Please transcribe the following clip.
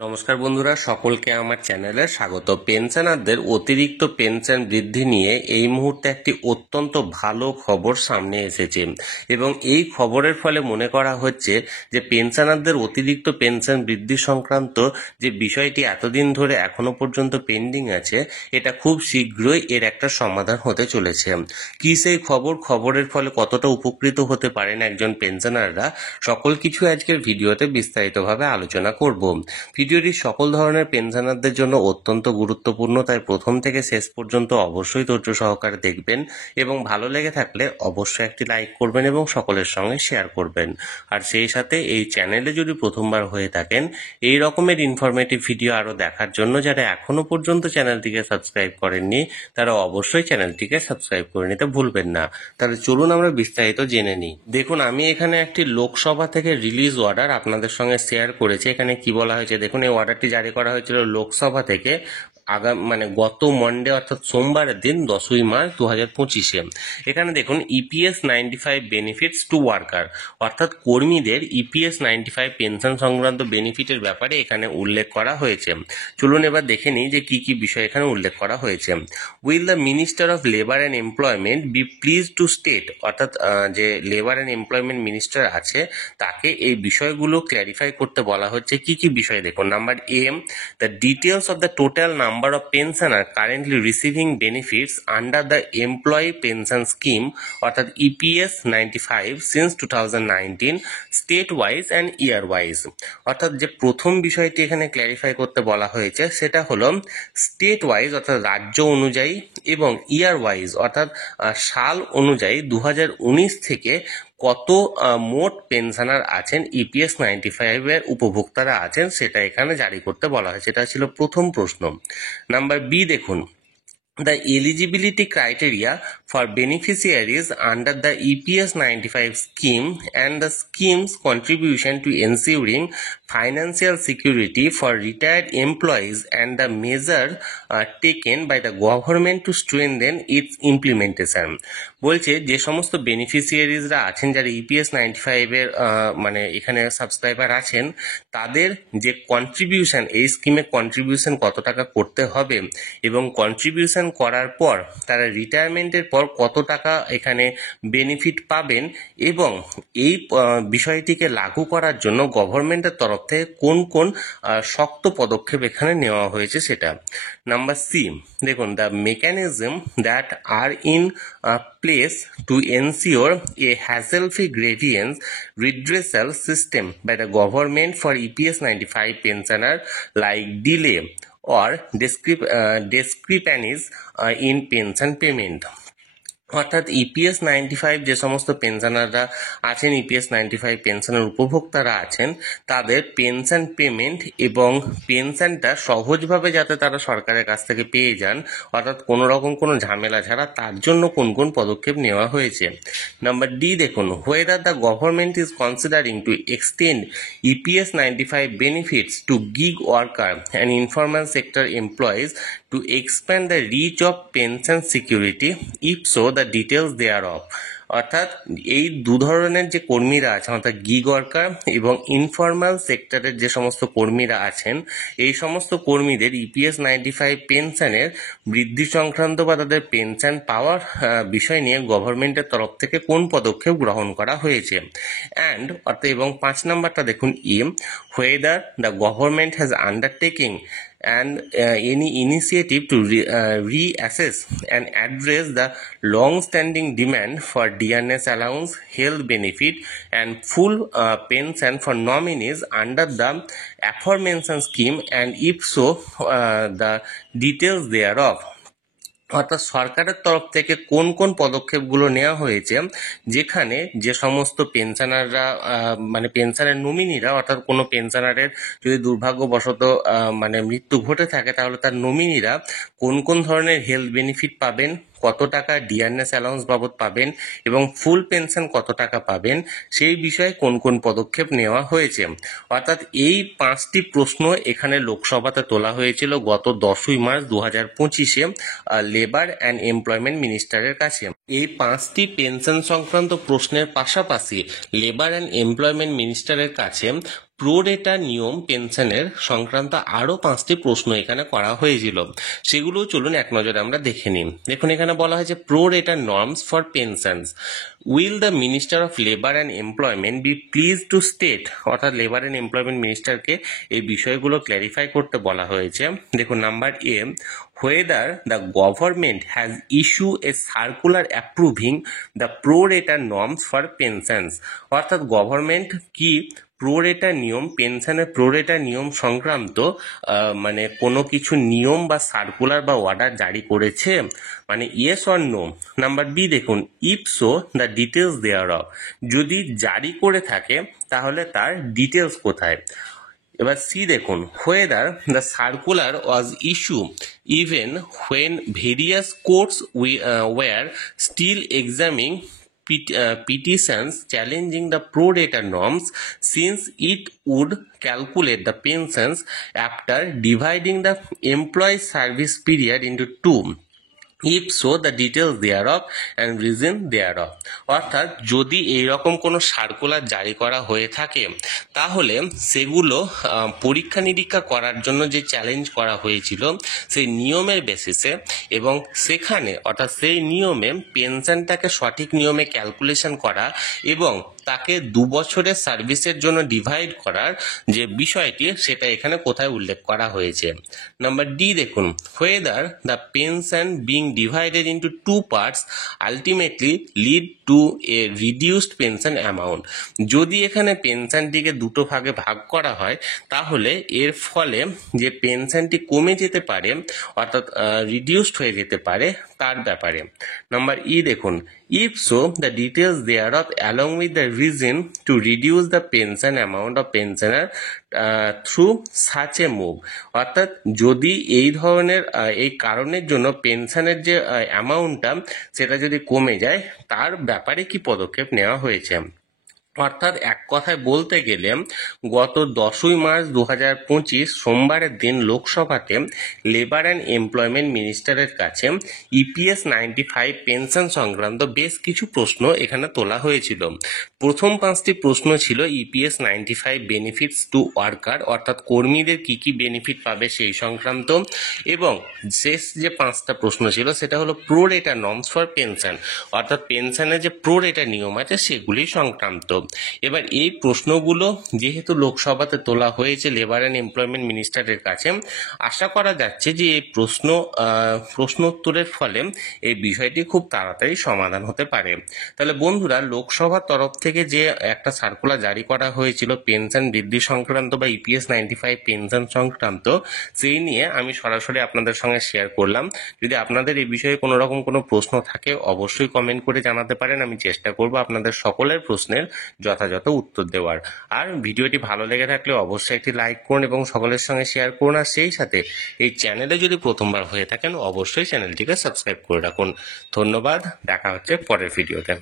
নমস্কার বন্ধুরা, সকলকে আমার চ্যানেলে স্বাগত। পেনশনারদের অতিরিক্ত পেনশন বৃদ্ধি নিয়ে এই মুহূর্তে একটি অত্যন্ত ভালো খবর সামনে এসেছে এবং এই খবরের ফলে মনে করা হচ্ছে যে পেনশনারদের অতিরিক্ত পেনশন বৃদ্ধি সংক্রান্ত যে বিষয়টি এতদিন ধরে এখনো পর্যন্ত পেন্ডিং আছে, এটা খুব শীঘ্রই এর একটা সমাধান হতে চলেছে। কি সেই খবরের ফলে কতটা উপকৃত হতে পারেন একজন পেনশনাররা, সকল কিছু আজকের ভিডিওতে বিস্তারিতভাবে আলোচনা করব। ভিডিওটি সকল ধরনের পেনশনারদের জন্য অত্যন্ত গুরুত্বপূর্ণ, তাই প্রথম থেকে শেষ পর্যন্ত অবশ্যই ধৈর্য সহকারে দেখবেন এবং ভালো লেগে থাকলে অবশ্যই একটি লাইক করবেন এবং সকলের সঙ্গে শেয়ার করবেন। আর সেই সাথে এই চ্যানেলে যদি প্রথমবার হয়ে থাকেন, এই রকমের ইনফরমেটিভ ভিডিও আরও দেখার জন্য যারা এখনো পর্যন্ত চ্যানেলটিকে সাবস্ক্রাইব করেননি, তারা অবশ্যই চ্যানেলটিকে সাবস্ক্রাইব করে নিতে ভুলবেন না। তাহলে চলুন আমরা বিস্তারিত জেনে নিই। দেখুন, আমি এখানে একটি লোকসভা থেকে রিলিজ অর্ডার আপনাদের সঙ্গে শেয়ার করেছি। এখানে কি বলা হয়েছে দেখুন, এই অর্ডারটি জারি করা হয়েছিল লোকসভা থেকে গত মন্ডে অর্থাৎ সোমবারের দিন 10ই মার্চ 2025-এ। এখানে দেখুন, ইপিএস 95 বেনিফিটস টু ওয়ার্কার, অর্থাৎ কর্মীদের ইপিএস 95 পেনশন সংক্রান্ত বেনিফিটের ব্যাপারে এখানে উল্লেখ করা হয়েছে। চলুন এবার দেখে নিই যে কি কি বিষয় এখানে উল্লেখ করা হয়েছে। Will the minister of labour and employment be please to state, অর্থাৎ যে লেবার অ্যান্ড এমপ্লয়মেন্ট মিনিস্টার আছে তাকে এই বিষয়গুলো ক্ল্যারিফাই করতে বলা হচ্ছে। কি কি বিষয় দেখুন। Number A, the details of the total number of pensioner currently receiving benefits under the employee pension scheme অর্থাৎ EPS 95 since 2019 state wise and year wise. অর্থাৎ যে প্রথম বিষয়টি এখানে ক্ল্যারিফাই করতে বলা হয়েছে সেটা হলো স্টেট ওয়াইজ অর্থাৎ রাজ্য অনুযায়ী এবং ইয়ার ওয়াইজ অর্থাৎ সাল অনুযায়ী 2019 থেকে কত মোট পেনশনার আছেন, ইপিএস 95 এর উপভোক্তারা আছেন, সেটা এখানে জারি করতে বলা হয়েছে। এটা ছিল প্রথম প্রশ্ন। নাম্বার বি দেখুন, the eligibility criteria for beneficiaries under the EPS 95 scheme and the scheme's contribution to ensuring financial security for retired employees and the measures taken by the government to strengthen its implementation। বলছে যে সমস্ত বেনিফিশিয়ারিজরা আছেন যারা EPS 95 এর এখানে subscriber আছেন, তাদের যে কন্ট্রিবিউশন, এই স্কিমে কন্ট্রিবিউশন কত টাকা করতে হবে এবং কন্ট্রিবিউশন করার পর তারা রিটায়ারমেন্টের পর কত টাকা এখানে বেনিফিট পাবেন এবং এই বিষয়টিকে লাগু করার জন্য গভর্নমেন্টের তরফ থেকে কোন কোন শক্ত পদক্ষেপ এখানে নেওয়া হয়েছে সেটা। নাম্বার সি দেখুন, the mechanism that are in place to ensure a hassle-free grievance redressal system by the government for EPS 95 pensioner like delay or discrepancies in pension payment। অর্থাৎ ইপিএস 95 যে সমস্ত পেনশনাররা আছেন, ইপিএস 95 পেনশনের উপভোক্তারা আছেন, তাদের পেনশন পেমেন্ট এবং পেনশনটা সহজভাবে যাতে তারা সরকারের কাছ থেকে পেয়ে যান, অর্থাৎ কোনো রকম কোনো ঝামেলা ছাড়া, তার জন্য কোন কোন পদক্ষেপ নেওয়া হয়েছে। নাম্বার ডি দেখুন, whether the government is considering to extend EPS 95 benefits to gig worker and informal sector employees to expand the reach of pension security, if so the details thereof। অর্থাৎ এই দু ধরনের যে কর্মীরা আছেন, অর্থাৎ গিগ ওয়ার্কার এবং ইনফর্মাল সেক্টরের যে সমস্ত কর্মীরা আছেন, এই সমস্ত কর্মীদের ইপিএস 95 পেনশনের বৃদ্ধি সংক্রান্ত বা তাদের পেনশন পাওয়ার বিষয় নিয়ে গভর্নমেন্টের তরফ থেকে কোন পদক্ষেপ গ্রহণ করা হয়েছে। অ্যান্ড অর্থাৎ এবং 5 নম্বরটা দেখুন, whether the government has undertaken and any initiative to reassess and address the long-standing demand for dearness allowance, health benefit and full pension for nominees under the aforementioned scheme, and if so the details thereof। অর্থাৎ সরকারের তরফ থেকে কোন কোন পদক্ষেপগুলো নেওয়া হয়েছে, যেখানে যে সমস্ত পেনশনাররা পেনশনের নমিনিরা, অর্থাৎ কোনো পেনশনারের যদি দুর্ভাগ্যবশত মৃত্যু ঘটে থাকে, তাহলে তার নমিনিরা কোন কোন ধরনের হেলথ বেনিফিট পাবেন, কত টাকা ডিয়ারনেস অ্যালাউন্স বাবদ পাবেন এবং ফুল পেনশন কত টাকা পাবেন, সেই বিষয়ে কোন কোন পদক্ষেপ নেওয়া হয়েছে। অর্থাৎ এই 5টি প্রশ্ন এখানে লোকসভাতে তোলা হয়েছিল গত 10ই মার্চ 2025-এ লেবার অ্যান্ড এমপ্লয়মেন্ট মিনিস্টারের কাছে। এই 5টি পেনশন সংক্রান্ত প্রশ্নের পাশাপাশি লেবার অ্যান্ড এমপ্লয়মেন্ট মিনিস্টারের কাছে প্রোরেটা নিয়ম পেনশনের সংক্রান্ত আরো 5টি প্রশ্ন এখানে করা হয়েছিল, সেগুলো চলুন এক নজরে আমরা দেখে নিই। দেখুন এখানে বলা হয়েছে prorata norms for pensions, will the minister of labour and employment be please to state, অর্থাৎ লেবার অ্যান্ড এমপ্লয়মেন্ট মিনিস্টারকে এই বিষয়গুলো ক্ল্যারিফাই করতে বলা হয়েছে। দেখুন number A, whether the government has issued a circular approving the pro-rata norms for pensions, অর্থাৎ government কি প্রোরেটা নিয়ম, পেনশনের প্রোরেটা নিয়ম সংক্রান্ত মানে কোনো কিছু নিয়ম বা সার্কুলার বা অর্ডার জারি করেছে, মানে yes or no. Number B দেখুন, if so the details thereof, যদি জারি করে থাকে তাহলে তার ডিটেলস কোথায়। এবার সি দেখুন, whether the circular was issued even when various courts were still examining petitions challenging the pro-rata norms, since it would calculate the pensions after dividing the employee service period into two. If so, the details thereof and reason thereof, অর্থাৎ যদি এইরকম কোনো circular জারি করা হয়ে থাকে তাহলে সেগুলো পরীক্ষা নিরীক্ষা করার জন্য যে চ্যালেঞ্জ করা হয়েছিল সেই নিয়মের বেসিসে, এবং সেখানে অর্থাৎ সেই নিয়মে পেনশনটাকে সঠিক নিয়মে ক্যালকুলেশন করা এবং তাকে 2 বছরের সার্ভিসের জন্য ডিভাইড করার যে বিষয়টি সেটা এখানে কোথায় উল্লেখ করা হয়েছে। নাম্বার ডি দেখুন, whether the pension being divided into two parts ultimately lead to a reduced pension amount, যদি এখানে পেনশনটিকে দুটো ভাগে ভাগ করা হয় তাহলে এর ফলে যে পেনশনটি কমে যেতে পারে অর্থাৎ রিডিউসড হয়ে যেতে পারে তার ব্যাপারে। নাম্বার ই দেখুন, if so the details thereof along with the reason to reduce the pension amount of pensioner through such a move, অর্থাৎ যদি এই ধরনের এই কারণের জন্য পেনশনের যে অ্যামাউন্টটা সেটা যদি কমে যায় তার ব্যাপারে কি পদক্ষেপ নেওয়া হয়েছে। অর্থাৎ এক কথায় বলতে গেলে গত 10ই মার্চ 2025 সোমবারের দিন লোকসভাতে লেবার অ্যান্ড এমপ্লয়মেন্ট মিনিস্টারের কাছে ইপিএস 95 পেনশন সংক্রান্ত বেশ কিছু প্রশ্ন এখানে তোলা হয়েছিল। প্রথম 5টি প্রশ্ন ছিল ইপিএস 95 বেনিফিটস টু ওয়ার্কার, অর্থাৎ কর্মীদের কি কি বেনিফিট পাবে সেই সংক্রান্ত, এবং শেষ যে 5টা প্রশ্ন ছিল সেটা হলো প্রো-রেটা নর্মস ফর পেনশন, অর্থাৎ পেনশনের যে প্রো-রেটা নিয়ম আছে সেগুলি সংক্রান্ত। এবার এই প্রশ্নগুলো যেহেতু লোকসভাতে তোলা হয়েছে লেবার অ্যান্ড এমপ্লয়মেন্ট মিনিস্টারের কাছে, আশা করা যাচ্ছে যে এই প্রশ্নোত্তরের ফলে এই বিষয়টি খুব তাড়াতাড়ি সমাধান হতে পারে। তাহলে বন্ধুরা, লোকসভার তরফ থেকে যে একটা সার্কুলার জারি করা হয়েছিল পেনশন বৃদ্ধি সংক্রান্ত বা ইপিএস 95 পেনশন সংক্রান্ত, সেই নিয়ে আমি সরাসরি আপনাদের সঙ্গে শেয়ার করলাম। যদি আপনাদের এই বিষয়ে কোনো রকম কোনো প্রশ্ন থাকে অবশ্যই কমেন্ট করে জানাতে পারেন, আমি চেষ্টা করব আপনাদের সকলের প্রশ্নের যথাযথ উত্তর দেওয়ার। আর ভিডিওটি ভালো লেগে থাকলে অবশ্যই একটি লাইক করুন এবং সকলের সঙ্গে শেয়ার করুন, আর সেই সাথে এই চ্যানেলে যদি প্রথমবার হয়ে থাকেন অবশ্যই চ্যানেলটিকে সাবস্ক্রাইব করে রাখুন। ধন্যবাদ, দেখা হচ্ছে পরের ভিডিওতে।